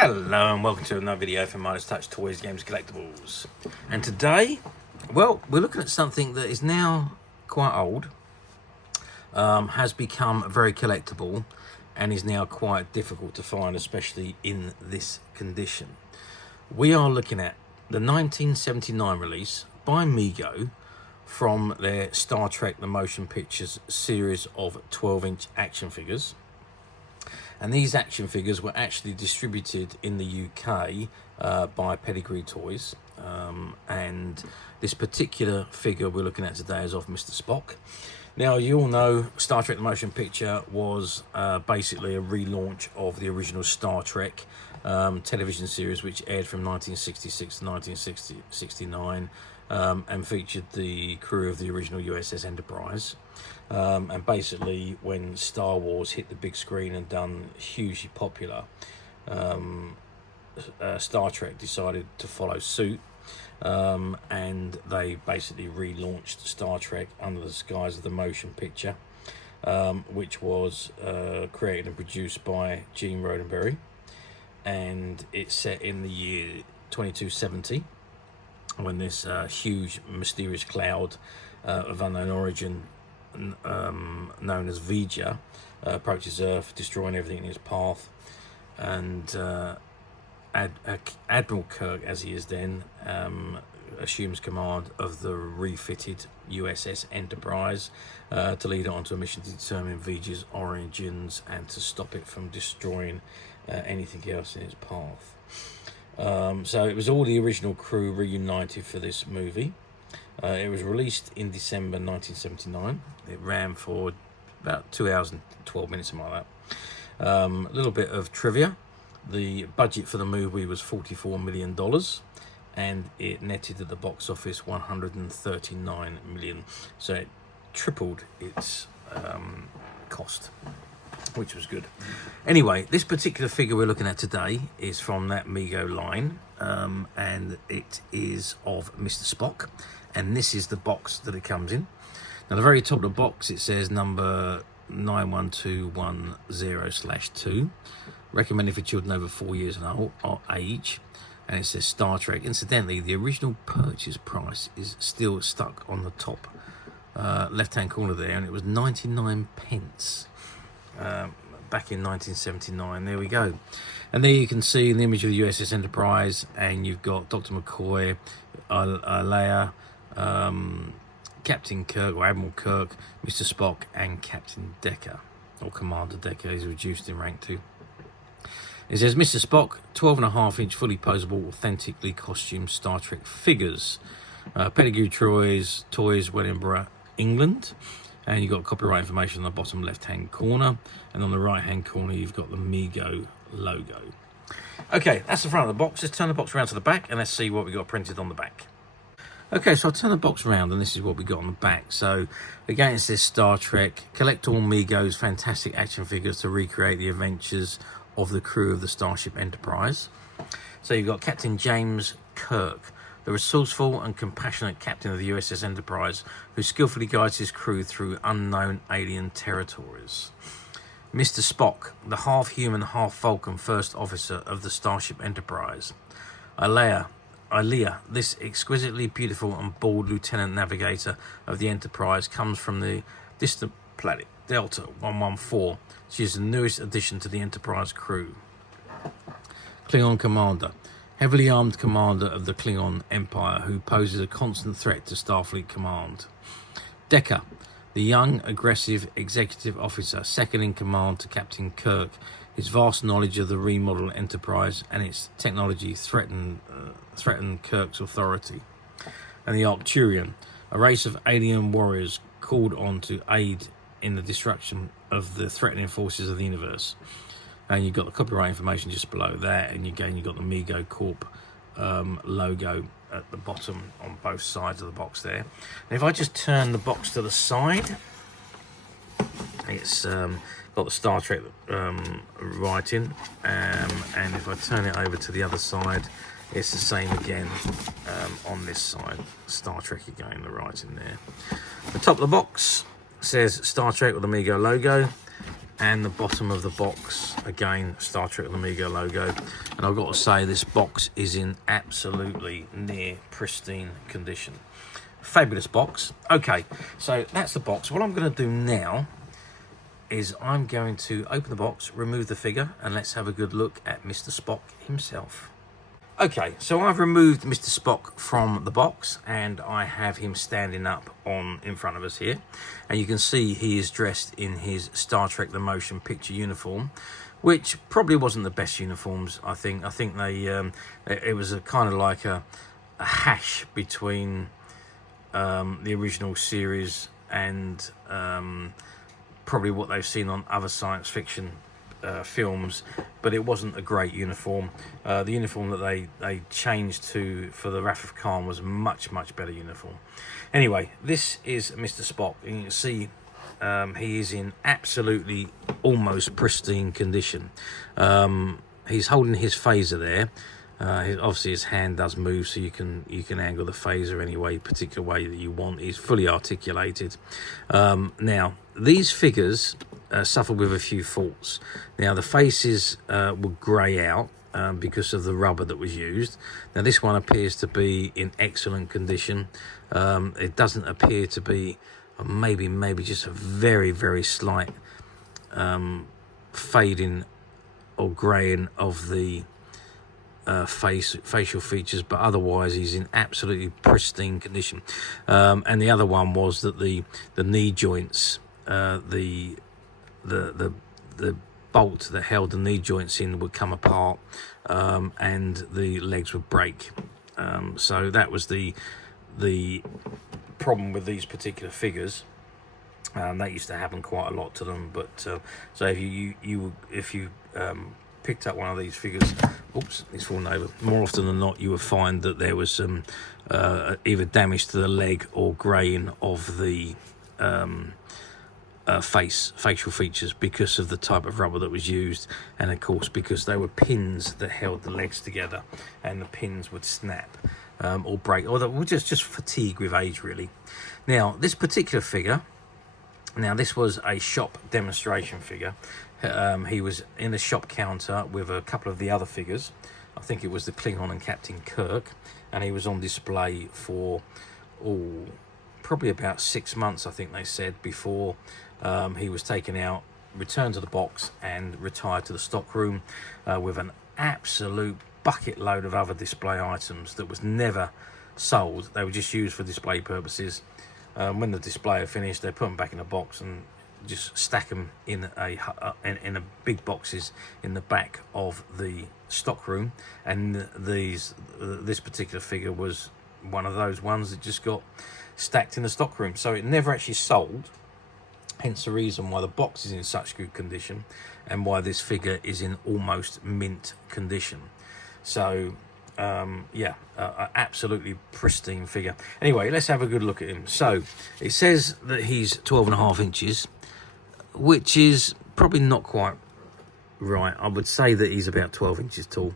Hello and welcome to another video from Midas Touch Toys, Games, Collectibles. And today, well, we're looking at something that is now quite old, has become very collectible, and is now quite difficult to find, especially in this condition. We are looking at the 1979 release by Mego from their Star Trek The Motion Pictures series of 12-inch action figures. And these action figures were actually distributed in the UK by Pedigree Toys. And this particular figure we're looking at today is of Mr Spock. Now, you all know Star Trek The Motion Picture was basically a relaunch of the original Star Trek television series, which aired from 1966 to 1969 and featured the crew of the original USS Enterprise. And basically, when Star Wars hit the big screen and done hugely popular, Star Trek decided to follow suit, and they basically relaunched Star Trek under the guise of the motion picture, which was created and produced by Gene Roddenberry, and it's set in the year 2270, when this huge mysterious cloud of unknown origin known as Vija approaches Earth, destroying everything in its path. And Admiral Kirk, as he is then, assumes command of the refitted USS Enterprise to lead it on to a mission to determine Vija's origins and to stop it from destroying anything else in its path. So it was all the original crew reunited for this movie. It was released in December 1979. It ran for about 2 hours and 12 minutes, something like that. A little bit of trivia. The budget for the movie was $44 million, and it netted at the box office $139 million. So it tripled its cost, which was good. Anyway, this particular figure we're looking at today is from that Mego line, and it is of Mr Spock. And this is the box that it comes in. Now, the very top of the box, it says number 91210/2. Recommended for children over 4 years of age. And it says Star Trek. Incidentally, the original purchase price is still stuck on the top left-hand corner there, and it was 99 pence back in 1979. There we go. And there you can see the image of the USS Enterprise, and you've got Dr. McCoy, Leia, Captain Kirk or Admiral Kirk, Mr Spock, and Captain Decker, or Commander Decker. He's reduced in rank too. It says Mr Spock, 12.5-inch fully posable, authentically costumed Star Trek figures. Pedigree Toys, Wellingborough, England. And you've got copyright information on the bottom left-hand corner. And on the right-hand corner, you've got the Mego logo. Okay, that's the front of the box. Let's turn the box around to the back, and let's see what we got printed on the back. Okay, so I'll turn the box around, and this is what we got on the back. So, again, it says Star Trek. Collect all Mego's fantastic action figures to recreate the adventures of the crew of the Starship Enterprise. So you've got Captain James Kirk, the resourceful and compassionate captain of the USS Enterprise, who skillfully guides his crew through unknown alien territories. Mr Spock, the half-human, half-Vulcan first officer of the Starship Enterprise. Ilea, this exquisitely beautiful and bald lieutenant navigator of the Enterprise, comes from the distant planet Delta 114. She is the newest addition to the Enterprise crew. Klingon Commander, heavily armed commander of the Klingon Empire, who poses a constant threat to Starfleet Command. Decker, the young, aggressive executive officer, second in command to Captain Kirk. His vast knowledge of the remodeled Enterprise and its technology threatened Kirk's authority. And the Arcturian, a race of alien warriors called on to aid in the destruction of the threatening forces of the universe. And you've got the copyright information just below that, and again you've got the Mego Corp logo at the bottom on both sides of the box there. And if I just turn the box to the side, it's got the Star Trek writing, and if I turn it over to the other side, it's the same again on this side. Star Trek again, the writing there. The top of the box says Star Trek with the Mego logo. and the bottom of the box, again, Star Trek the Mego logo. And I've got to say, this box is in absolutely near pristine condition. Fabulous box. Okay, so that's the box. What I'm going to do now is I'm going to open the box, remove the figure, and let's have a good look at Mr. Spock himself. Okay, so I've removed Mr. Spock from the box, and I have him standing up in front of us here. And you can see he is dressed in his Star Trek the Motion Picture uniform, which probably wasn't the best uniforms, I think. I think it was a kind of like a hash between the original series and probably what they've seen on other science fiction films, but it wasn't a great uniform. The uniform that they changed to for the Wrath of Khan was a much better uniform. Anyway, this is Mr. Spock, and you can see he is in absolutely almost pristine condition. He's holding his phaser there. Obviously his hand does move, so you can angle the phaser any particular way that you want. He's fully articulated. Now these figures suffer with a few faults. Now the faces will grey out because of the rubber that was used. Now this one appears to be in excellent condition. It doesn't appear to be maybe just a very slight fading or greying of the facial features, but otherwise he's in absolutely pristine condition. And the other one was that the knee joints, the bolt that held the knee joints in would come apart, and the legs would break. So that was the problem with these particular figures. That used to happen quite a lot to them. But so if you picked up one of these figures, oops, it's fallen over, more often than not you would find that there was some either damage to the leg or greying of the facial features because of the type of rubber that was used, and of course because they were pins that held the legs together, and the pins would snap or break, or that would just fatigue with age, really. Now this particular figure, now this was a shop demonstration figure. He was in the shop counter with a couple of the other figures. I think it was the Klingon and Captain Kirk, and he was on display for probably about 6 months, I think they said, before he was taken out, returned to the box, and retired to the stock room with an absolute bucket load of other display items that was never sold. They were just used for display purposes. When the display had finished, they put them back in a box and just stack them in a big boxes in the back of the stock room. And this particular figure was one of those ones that just got stacked in the stock room, so it never actually sold. Hence the reason why the box is in such good condition and why this figure is in almost mint condition. So yeah, absolutely pristine figure. Anyway, let's have a good look at him. So it says that he's 12.5 inches, which is probably not quite right. I would say that he's about 12 inches tall.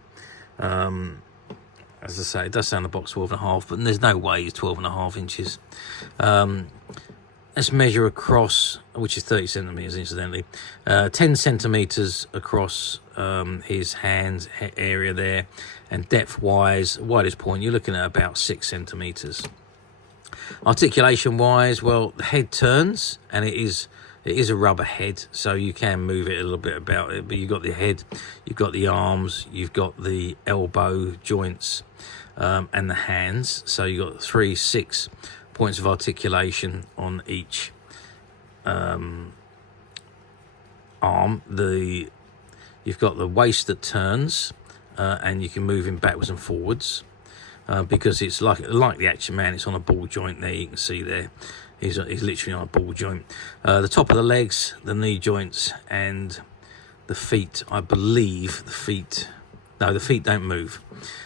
As I say, it does say on the box 12.5, but there's no way he's 12.5 inches. Let's measure across, which is 30 centimeters incidentally, 10 centimeters across his hand area there, and depth wise, widest point, you're looking at about 6 centimeters. Articulation wise, well, the head turns, and it is a rubber head, so you can move it a little bit about it, but you've got the head, you've got the arms, you've got the elbow joints, and the hands. So you've got 6 points of articulation on each arm. You've got the waist that turns, and you can move him backwards and forwards, because it's like the Action Man. It's on a ball joint there. You can see there. He's literally on a ball joint. The top of the legs, the knee joints, and the feet. I believe the feet don't move.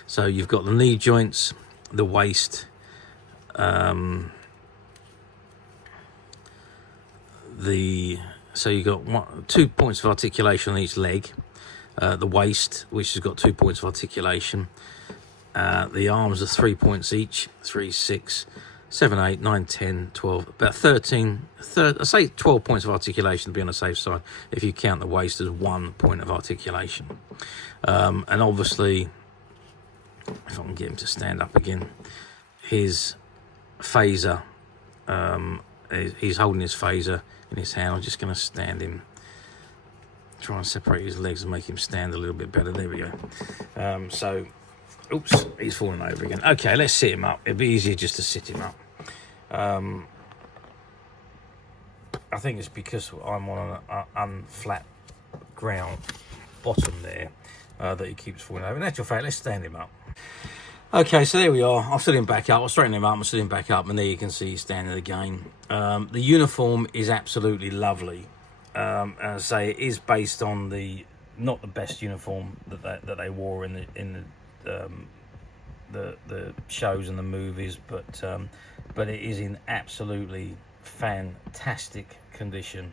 So you've got the knee joints, the waist, so you've got 2 points of articulation on each leg. The waist, which has got 2 points of articulation. The arms are 3 points each, 3, 6. 7, 8, 9, 10, 12, about 13, I say 12 points of articulation to be on the safe side, if you count the waist as 1 point of articulation. And obviously, if I can get him to stand up again, his phaser, he's holding his phaser in his hand. I'm just going to stand him, try and separate his legs and make him stand a little bit better. There we go. So, oops, he's falling over again. Okay, let's sit him up. It'd be easier just to sit him up. I think it's because I'm on an unflat ground bottom there that he keeps falling over. In actual fact, let's stand him up. Okay, so there we are. I'll stood him back up. I'll straighten him up. I'll stood him back up, and there you can see he's standing again. The uniform is absolutely lovely. As I say, it is based on not the best uniform that they wore in the shows and the movies, but it is in absolutely fantastic condition.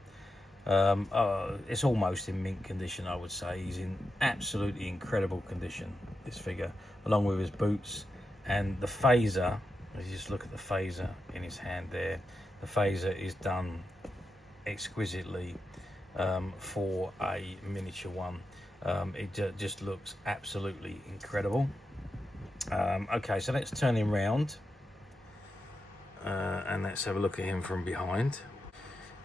It's almost in mint condition, I would say. He's in absolutely incredible condition, this figure, along with his boots and the phaser. If you just look at the phaser in his hand there, the phaser is done exquisitely for a miniature one. It just looks absolutely incredible. Okay, so let's turn him round and let's have a look at him from behind.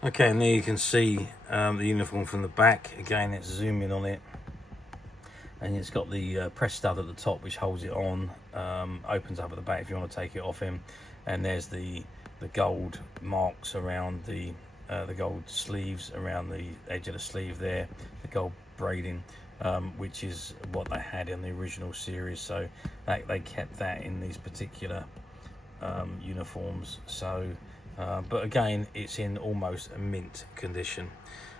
Okay, and there you can see the uniform from the back. Again, let's zoom in on it, and it's got the press stud at the top which holds it on, opens up at the back if you want to take it off him, and there's the gold marks around the gold sleeves around the edge of the sleeve there, the gold braiding, which is what they had in the original series, so they kept that in these particular uniforms. So but again, it's in almost a mint condition.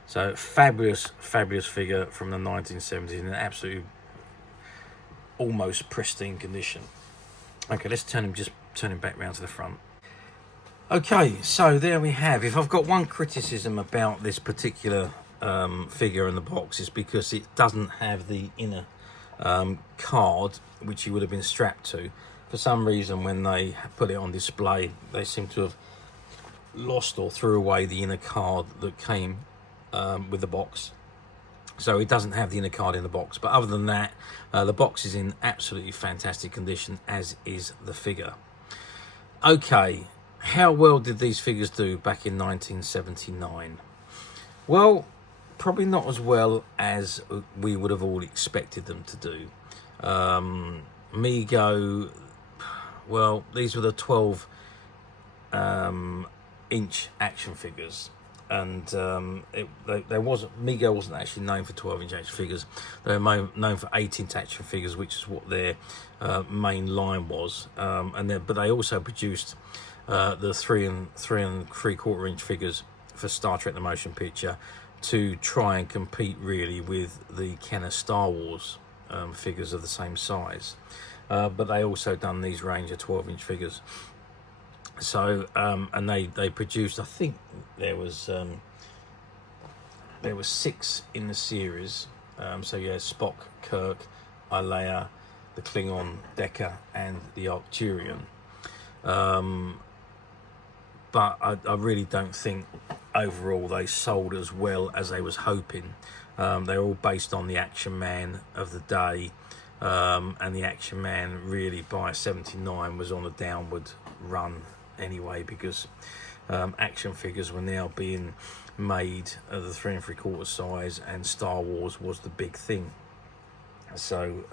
So fabulous figure from the 1970s in an absolute almost pristine condition. Okay, let's turn him back round to the front. Okay, so there we have. If I've got one criticism about this particular figure in the box, is because it doesn't have the inner card which he would have been strapped to. For some reason, when they put it on display, they seem to have lost or threw away the inner card that came with the box, so it doesn't have the inner card in the box. But other than that, the box is in absolutely fantastic condition, as is the figure. Okay, how well did these figures do back in 1979? Well, probably not as well as we would have all expected them to do. Mego, well, these were the 12 inch action figures, and Mego wasn't actually known for 12-inch action figures. They were known for 8-inch action figures, which is what their main line was. But they also produced the 3 3/4 inch figures for Star Trek: The Motion Picture, to try and compete really with the Kenner Star Wars figures of the same size. But they also done these range of 12-inch figures. So and they produced, I think there was 6 in the series. So yeah, Spock, Kirk, Ileana, the Klingon, Decker, and the Arcturian. But I really don't think overall they sold as well as they was hoping. They're all based on the Action Man of the day, and the Action Man really by 79 was on a downward run anyway, because action figures were now being made of the 3 3/4 size, and Star Wars was the big thing. So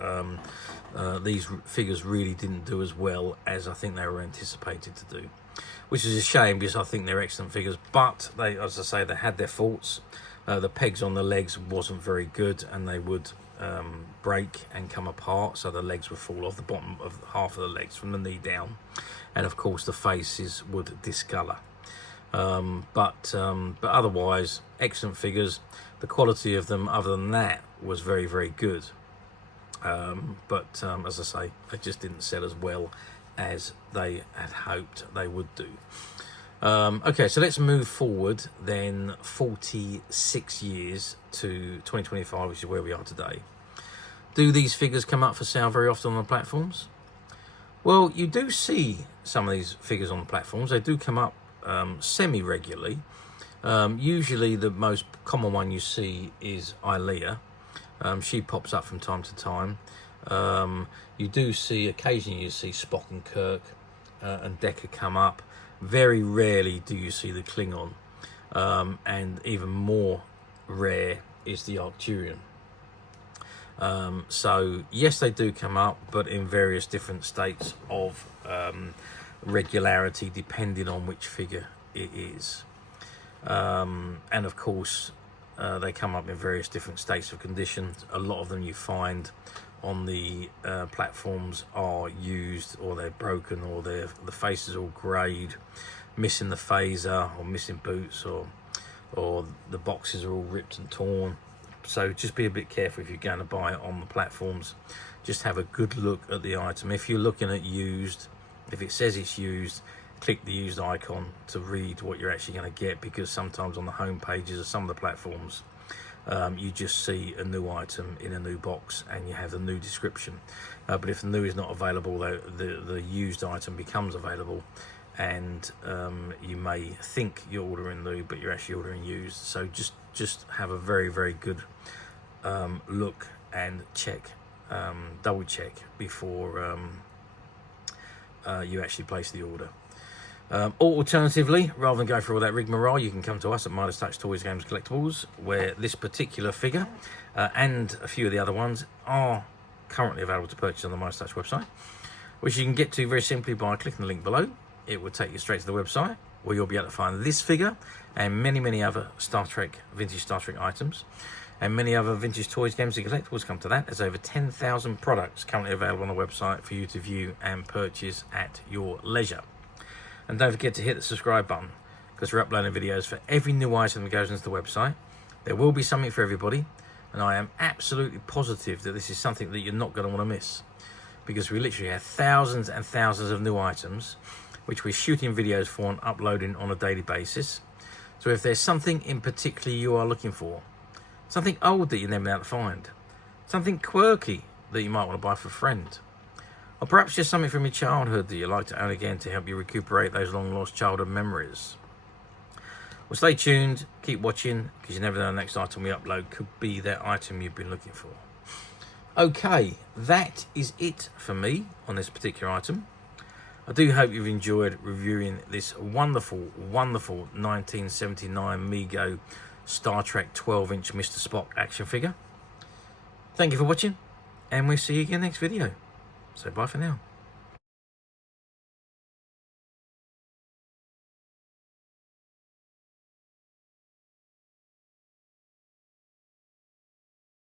these figures really didn't do as well as I think they were anticipated to do, which is a shame, because I think they're excellent figures. But they, as I say, they had their faults. The pegs on the legs wasn't very good, and they would break and come apart, so the legs would fall off, the bottom of half of the legs from the knee down, and of course the faces would discolour. But otherwise, excellent figures. The quality of them, other than that, was very, very good. But as I say, they just didn't sell as well as they had hoped they would do. Okay, so let's move forward then 46 years to 2025, which is where we are today. Do these figures come up for sale very often on the platforms? Well, you do see some of these figures on the platforms. They do come up semi-regularly. Usually the most common one you see is Ilea. She pops up from time to time. You do see, occasionally you see Spock and Kirk and Decker come up. Very rarely do you see the Klingon. And even more rare is the Arcturian. So yes, they do come up, but in various different states of regularity, depending on which figure it is. And of course, they come up in various different states of condition. A lot of them you find on the platforms are used, or they're broken, or the face is all greyed, missing the phaser, or missing boots, or the boxes are all ripped and torn. So just be a bit careful if you're going to buy it on the platforms. Just have a good look at the item. If you're looking at used, if it says it's used, click the used icon to read what you're actually going to get, because sometimes on the home pages of some of the platforms you just see a new item in a new box and you have the new description, but if the new is not available, the used item becomes available, and you may think you're ordering new but you're actually ordering used. So just have a very good look and check, double check before you actually place the order. Alternatively, rather than go through all that rigmarole, you can come to us at Midas Touch Toys, Games, Collectibles, where this particular figure and a few of the other ones are currently available to purchase on the Midas Touch website, which you can get to very simply by clicking the link below. It will take you straight to the website, where you'll be able to find this figure and many other vintage Star Trek items, and many other vintage toys, games and collectibles. Come to that. There's over 10,000 products currently available on the website for you to view and purchase at your leisure. And don't forget to hit the subscribe button, because we're uploading videos for every new item that goes into the website. There will be something for everybody, and I am absolutely positive that this is something that you're not going to want to miss, because we literally have thousands and thousands of new items which we're shooting videos for and uploading on a daily basis. So if there's something in particular you are looking for, something old that you never been able to find, something quirky that you might want to buy for a friend, or perhaps just something from your childhood that you like to own again to help you recuperate those long lost childhood memories, well, stay tuned, keep watching, because you never know the next item we upload could be that item you've been looking for. Okay, that is it for me on this particular item. I do hope you've enjoyed reviewing this wonderful 1979 Mego Star Trek 12-inch Mr Spock action figure. Thank you for watching, and we'll see you again next video. So bye for now.